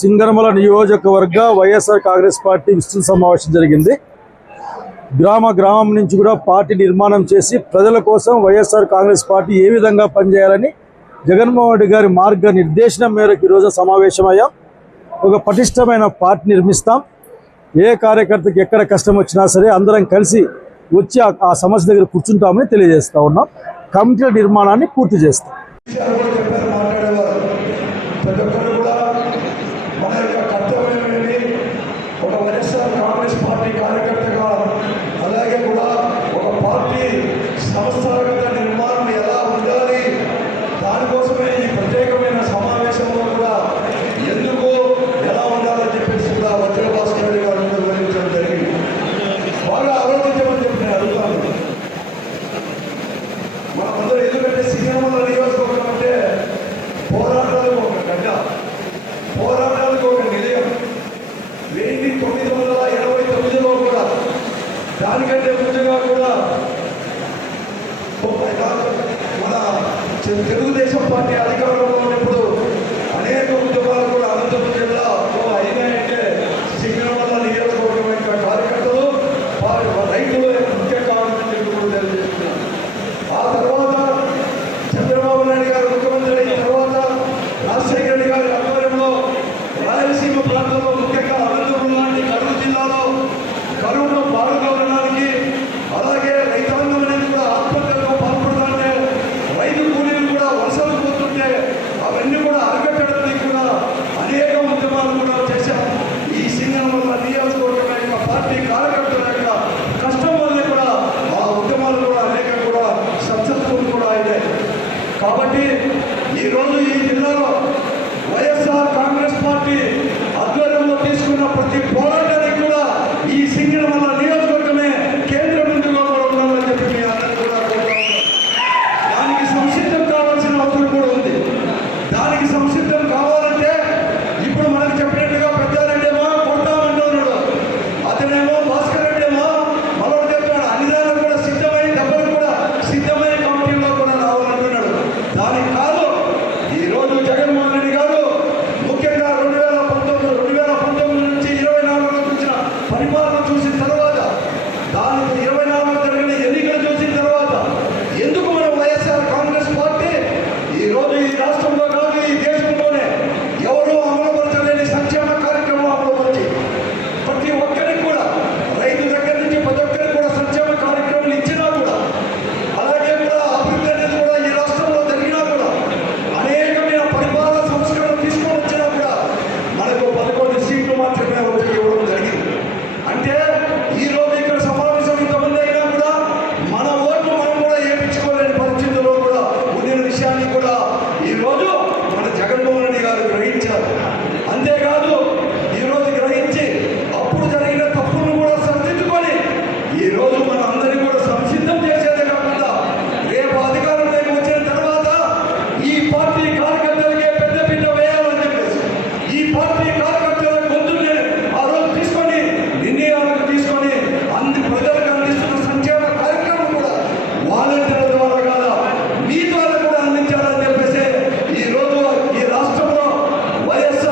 సింగనమల నియోజకవర్గ వైఎస్ఆర్ కాంగ్రెస్ పార్టీ విస్తృత సమావేశం జరిగింది. గ్రామం నుంచి కూడా పార్టీ నిర్మాణం చేసి ప్రజల కోసం వైఎస్ఆర్ కాంగ్రెస్ పార్టీ ఏ విధంగా పనిచేయాలని జగన్మోహన్ రెడ్డి గారి మార్గ నిర్దేశనం మేరకు ఈరోజు సమావేశమయ్యాం. ఒక పటిష్టమైన పార్టీ నిర్మిస్తాం. ఏ కార్యకర్తకి ఎక్కడ కష్టం వచ్చినా సరే అందరం కలిసి వచ్చి ఆ సమస్య దగ్గర కూర్చుంటామని తెలియజేస్తా ఉన్నాం. కమిటీల నిర్మాణాన్ని పూర్తి చేస్తాం. దానికంటే ముందుగా కూడా మన తెలుగుదేశం పార్టీ అధికారంలో ఉన్నప్పుడు అనేక ఉద్యమాలు కూడా అనంతపురం జిల్లాలో అయినాయంటే సింగనమల నియోజకవర్గం యొక్క కార్యకర్తలు రైతులు ముఖ్య కావాలని కూడా తెలియజేస్తున్నారు. ఆ తర్వాత చంద్రబాబు నాయుడు గారు ముఖ్యమంత్రి అయిన తర్వాత రాజశేఖర రెడ్డి గారి ఆధ్వర్యంలో రాయలసీమ ప్రాంతంలో ముఖ్యంగా అనంతపురం లాంటి కడప జిల్లాలో కరువును బారుగా ఉండడానికి, అలాగే రైతాంగం అనేది కూడా ఆత్మహత్యలకు పాల్పడుతుంటే రైతు కూలీలు కూడా వర్షాలు పోతుంటే అవన్నీ కూడా అరికట్టడానికి కూడా అనేక ఉద్యమాలు కూడా చేశాం. ఈ సింగనమల నియోజకవర్గం యొక్క పార్టీ కార్యకర్తల యొక్క కష్టం వల్లే కూడా ఆ ఉద్యమాలు కూడా అనేక కూడా సక్సెస్ఫుల్ కూడా అయినాయి. కాబట్టి ఈరోజు ఈ జిల్లాలో వైఎస్ఆర్ కాంగ్రెస్ పార్టీ ఆధ్వర్యంలో తీసుకున్న ప్రతి పోరాటానికి కూడా ఈ సింగనమల నియోజకవర్గమే కేంద్ర బిందువుగా కూడా ఉండాలని చెప్పి మీ అందరూ కూడా కోరుతున్నాం. దానికి సంసిద్ధం కావాల్సిన అవసరం కూడా ఉంది. దానికి సంసిద్ధం కావాలంటే ఇప్పుడు మనకు చెప్పినట్టుగా పెద్దారెడ్డి ఏమో కొడతామంటున్నాడు, అతనేమో భాస్కర్ రెడ్డి ఏమో మరొకటి చెప్తున్నాడు. అన్ని దానికి కూడా సిద్ధమైన దెబ్బలు కూడా సిద్ధమైన కమిటీలో కూడా రావాలంటున్నాడు. దానికి కాదు, ఈరోజు జగన్మోహన్ రెడ్డి గారు ముఖ్యంగా 2019 నుంచి 24లో చూసిన పరిపాలన చూసిన తర్వాత, దానికి 24లో జరిగిన ఎన్నికలు చూసిన తర్వాత ఎందుకు మనం వైఎస్ఆర్ కాంగ్రెస్ పార్టీ ఈరోజు ఈ రాష్ట్రంలో కాదు ఈ దేశంలోనే ఎవరూ అమలుపరచలేని సంక్షేమ కార్యక్రమం అమలుపరిచి ప్రతి ఒక్కరికి కూడా రైతు దగ్గర నుంచి ప్రతి ఒక్కరికి కూడా సంక్షేమ కార్యక్రమాలు ఇచ్చినా కూడా, అలాగే కూడా అభివృద్ధి అనేది కూడా ఈ రాష్ట్రంలో జరిగినా కూడా, అనేకమైన పరిపాలన సంస్కరణలు తీసుకొని వచ్చినా కూడా మనకు 11 సీట్లు మాత్రమే వచ్చి ఇవ్వడం జరిగింది. అంటే ఈ రోజు ఇక్కడ సమావేశం ఇంతమంది అయినా కూడా మన ఓట్లు మనం కూడా వేయించుకోలేని పరిస్థితుల్లో కూడా ఉండిన విషయాన్ని కూడా ఈ రోజు మన జగన్మోహన్ రెడ్డి గారు గ్రహించారు. అంతేకాదు, ఈ రోజు గ్రహించి అప్పుడు జరిగిన తప్పులను కూడా సరిదిద్దుకొని ఈ రోజు మన అందరినీ కూడా సంసిద్ధం చేసేదే కాకుండా రేపు అధికారంలోకి వచ్చిన తర్వాత ఈ పార్టీ కార్యకర్తలకే పెద్దపీట వేయాలని చెప్పేసి ఈ పార్టీ కార్యకర్తల గొంతుల్ని ఆ రోజు తీసుకొని నిర్ణయాలను తీసుకొని ప్రజలకు అందిస్తున్న సంక్షేమ కార్యక్రమం కూడా వాలంటీర్ల ద్వారా కాదా మీ ద్వారా కూడా అందించాలని చెప్పేసి ఈ రోజు ఈ రాష్ట్రంలో వైఎస్ఆర్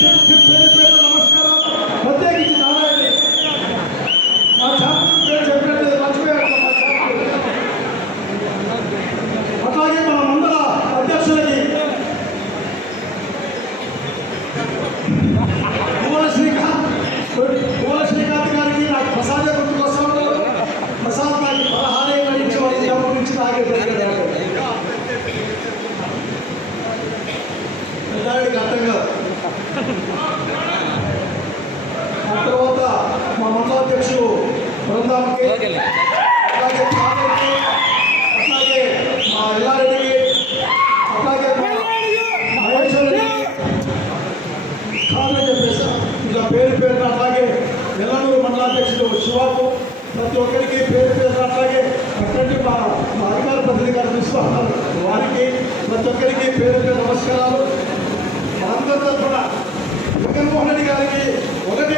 పేరు పేరు నమస్కారాలు. ప్రత్యేకించి నారాయణ మా ఛాంపియన్ పేరు చెప్పినట్టు మర్చిపోయాడు మా ఛాంపియన్. అట్లాగే మన మండల అధ్యక్షులకి భువన శ్రీకాంత్ గారికి నాకు ప్రసాదే గుర్తుకొస్తాను. ప్రసాద్ నాకు 16 ఏళ్ళ నుంచి వాళ్ళ నుంచి తాగే పెద్దాడికి అర్థం కాదు. ఆ తర్వాత మా మండలాధ్యక్షుడు బృందానికి, అట్లాగే కాదర్కి, అట్లాగే మా ఎల్లారెడ్డికి, అట్లాగే మా మహేశ్వరుడికి కాదని చెప్పేసి ఇలా పేరు పేరున, అట్లాగే నెల్లూరు మండలాధ్యక్షుడు శివాకు, ప్రతి ఒక్కరికి పేరు పేరున, అట్లాగే అక్కడి మా అధికార ప్రతినిధి గారు చూస్తున్నారు వారికి ప్రతి ఒక్కరికి పేరు పేరు నమస్కారాలు. అందరి తరఫున జగన్మోహన్ రెడ్డి గారికి ఒకటే